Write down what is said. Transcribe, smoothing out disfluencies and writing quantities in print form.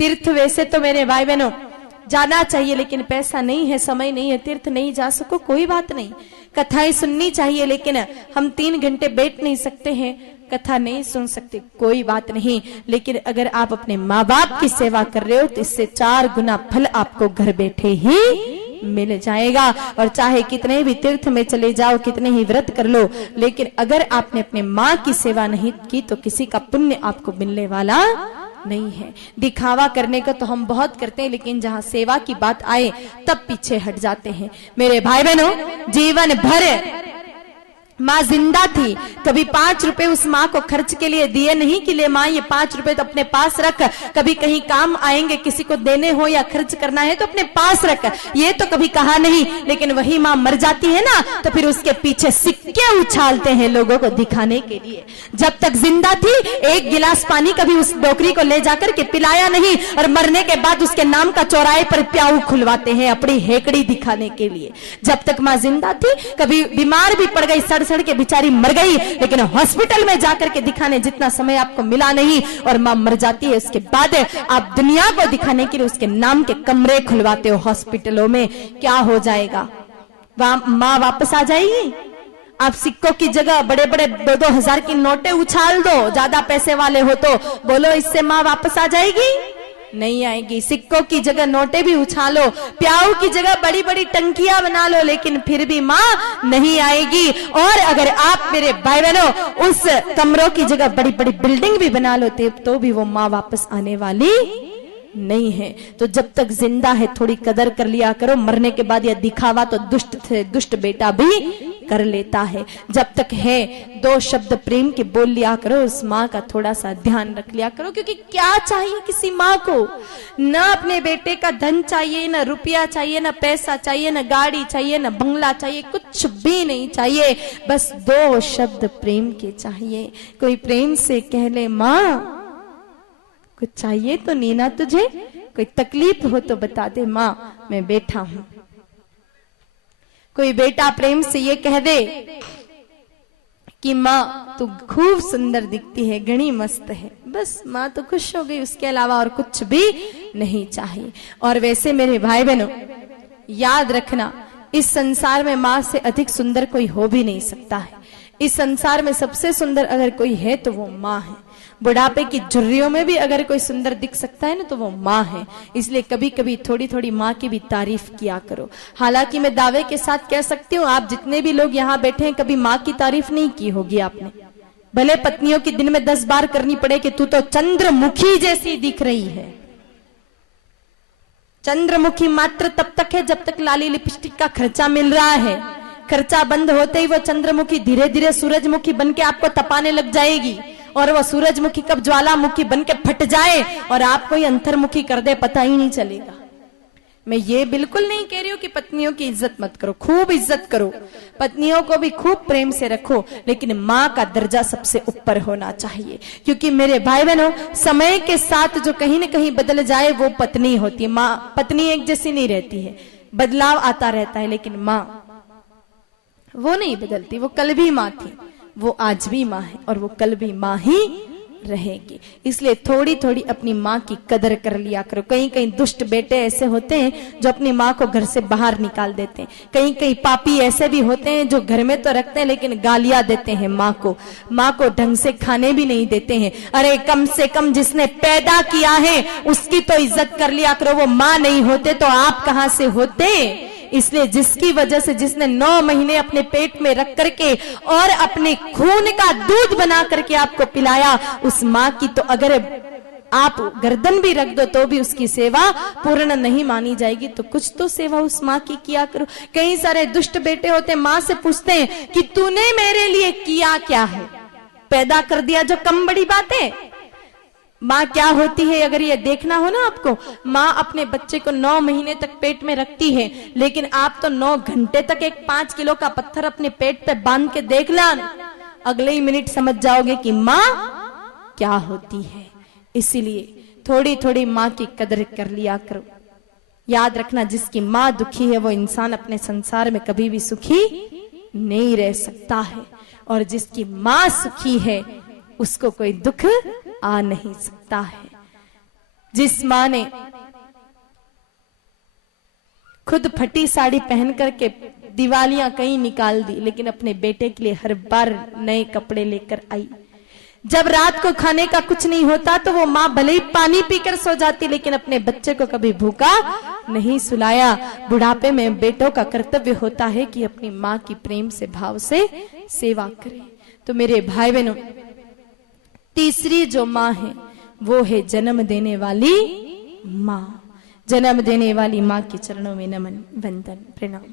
तीर्थ वैसे तो मेरे भाई बहनों जाना चाहिए, लेकिन पैसा नहीं है, समय नहीं है, तीर्थ नहीं जा सको कोई बात नहीं। कथाएं सुननी चाहिए, लेकिन हम 3 घंटे बैठ नहीं सकते हैं, कथा नहीं सुन सकते कोई बात नहीं। लेकिन अगर आप अपने माँ बाप की सेवा कर रहे हो तो इससे 4 गुना फल आपको घर बैठे ही मिल जाएगा। और चाहे कितने भी तीर्थ में चले जाओ, कितने ही व्रत कर लो, लेकिन अगर आपने अपने माँ की सेवा नहीं की तो किसी का पुण्य आपको मिलने वाला नहीं है। दिखावा करने का तो हम बहुत करते हैं, लेकिन जहां सेवा की बात आए तब पीछे हट जाते हैं। मेरे भाई बहनों, जीवन भर माँ जिंदा थी, कभी 5 रुपए उस माँ को खर्च के लिए दिए नहीं कि ले माँ ये 5 रुपए तो अपने पास रख, कभी कहीं काम आएंगे, किसी को देने हो या खर्च करना है तो अपने पास रख, ये तो कभी कहा नहीं। लेकिन वही माँ मर जाती है ना तो फिर उसके पीछे सिक्के उछालते हैं लोगों को दिखाने के लिए। जब तक जिंदा थी 1 गिलास पानी कभी उस डोकरी को ले जाकर के पिलाया नहीं, और मरने के बाद उसके नाम का चौराहे पर प्याऊ खुलवाते हैं अपनी हेकड़ी दिखाने के लिए। जब तक माँ जिंदा थी कभी बीमार भी पड़ गई, सड़ के बेचारी मर गई, लेकिन हॉस्पिटल में जाकर के दिखाने जितना समय आपको मिला नहीं, और मां मर जाती है उसके बाद आप दुनिया को दिखाने के लिए उसके नाम के कमरे खुलवाते हो हॉस्पिटलों में। क्या हो जाएगा? मां वापस आ जाएगी? आप सिक्कों की जगह बड़े बड़े 2-2 हजार की नोटें उछाल दो, ज्यादा पैसे वाले हो तो बोलो इससे मां वापस आ जाएगी? नहीं आएगी। सिक्कों की जगह नोटें भी उछालो, प्याऊ की जगह बड़ी बड़ी टंकियां बना लो, लेकिन फिर भी मां नहीं आएगी। और अगर आप मेरे भाई बहनों उस कमरों की जगह बड़ी बड़ी बिल्डिंग भी बना लो तो भी वो मां वापस आने वाली नहीं है। तो जब तक जिंदा है थोड़ी कदर कर लिया करो, मरने के बाद यह दिखावा तो दुष्ट से दुष्ट बेटा भी कर लेता है। जब तक है 2 शब्द प्रेम के बोल लिया करो, उस माँ का थोड़ा सा ध्यान रख लिया करो, क्योंकि क्या चाहिए किसी माँ को? ना अपने बेटे का धन चाहिए, ना रुपया चाहिए, ना पैसा चाहिए, ना गाड़ी चाहिए, ना बंगला चाहिए, कुछ भी नहीं चाहिए, बस 2 शब्द प्रेम के चाहिए। कोई प्रेम से कह ले माँ कुछ चाहिए तो नीना तुझे, कोई तकलीफ हो तो बता दे माँ मैं बैठा हूं। कोई बेटा प्रेम से ये कह दे कि माँ तू खूब सुंदर दिखती है, घनी मस्त है, बस माँ तो खुश हो गई, उसके अलावा और कुछ भी नहीं चाहिए। और वैसे मेरे भाई बहनों याद रखना, इस संसार में माँ से अधिक सुंदर कोई हो भी नहीं सकता है। इस संसार में सबसे सुंदर अगर कोई है तो वो माँ है। बुढ़ापे की झुर्रियों में भी अगर कोई सुंदर दिख सकता है ना तो वो माँ है। इसलिए कभी कभी थोड़ी थोड़ी माँ की भी तारीफ किया करो। हालांकि मैं दावे के साथ कह सकती हूँ, आप जितने भी लोग यहाँ बैठे हैं कभी माँ की तारीफ नहीं की होगी आपने। भले पत्नियों की दिन में 10 बार करनी पड़े कि तू तो चंद्रमुखी जैसी दिख रही है। चंद्रमुखी मात्र तब तक है जब तक लाली लिपस्टिक का खर्चा मिल रहा है। खर्चा बंद होते ही वो चंद्रमुखी धीरे धीरे सूरजमुखी बनके आपको तपाने लग जाएगी, और वो सूरजमुखी कब ज्वालामुखी बनके फट जाए और आपको ही अंतर्मुखी कर दे पता ही नहीं चलेगा। मैं ये बिल्कुल नहीं कह रही हूँ कि पत्नियों की इज्जत मत करो, खूब इज्जत करो, पत्नियों को भी खूब प्रेम से रखो, लेकिन माँ का दर्जा सबसे ऊपर होना चाहिए। क्योंकि मेरे भाई बहनों समय के साथ जो कहीं न कहीं बदल जाए वो पत्नी होती है। माँ पत्नी एक जैसी नहीं रहती है, बदलाव आता रहता है, लेकिन माँ वो नहीं बदलती। वो कल भी माँ थी, वो आज भी माँ है, और वो कल भी माँ ही रहेगी। इसलिए थोड़ी थोड़ी अपनी माँ की कदर कर लिया करो। कहीं कहीं दुष्ट बेटे ऐसे होते हैं जो अपनी माँ को घर से बाहर निकाल देते हैं। कहीं कहीं पापी ऐसे भी होते हैं जो घर में तो रखते हैं लेकिन गालियां देते हैं माँ को ढंग से खाने भी नहीं देते हैं। अरे कम से कम जिसने पैदा किया है उसकी तो इज्जत कर लिया करो। वो माँ नहीं होते तो आप कहाँ से होते? इसलिए जिसकी वजह से जिसने 9 महीने अपने पेट में रख करके और अपने खून का दूध बना करके आपको पिलाया, उस माँ की तो अगर आप गर्दन भी रख दो तो भी उसकी सेवा पूर्ण नहीं मानी जाएगी। तो कुछ तो सेवा उस माँ की किया करो। कई सारे दुष्ट बेटे होते माँ से पूछते हैं कि तूने मेरे लिए किया क्या है? पैदा कर दिया जो कम बड़ी बात है। माँ क्या होती है अगर ये देखना हो ना आपको, माँ अपने बच्चे को 9 महीने तक पेट में रखती है, लेकिन आप तो 9 घंटे तक एक 5 किलो का पत्थर अपने पेट पे बांध के देख ला, अगले ही मिनट समझ जाओगे कि माँ क्या होती है। इसीलिए थोड़ी थोड़ी माँ की कदर कर लिया करो। याद रखना, जिसकी माँ दुखी है वो इंसान अपने संसार में कभी भी सुखी नहीं रह सकता है, और जिसकी माँ सुखी है उसको कोई दुख आ नहीं सकता है। जिस माँ ने खुद फटी साड़ी पहन करके दिवालियां कहीं निकाल दी, लेकिन अपने बेटे के लिए हर बार नए कपड़े लेकर आई। जब रात को खाने का कुछ नहीं होता तो वो माँ भले ही पानी पीकर सो जाती, लेकिन अपने बच्चे को कभी भूखा नहीं सुलाया। बुढ़ापे में बेटों का कर्तव्य होता है कि अपनी माँ की प्रेम से भाव से सेवा करें। तो मेरे भाई बहनों, तीसरी जो माँ है वो है जन्म देने वाली माँ। जन्म देने वाली माँ के चरणों में नमन, वंदन, प्रणाम।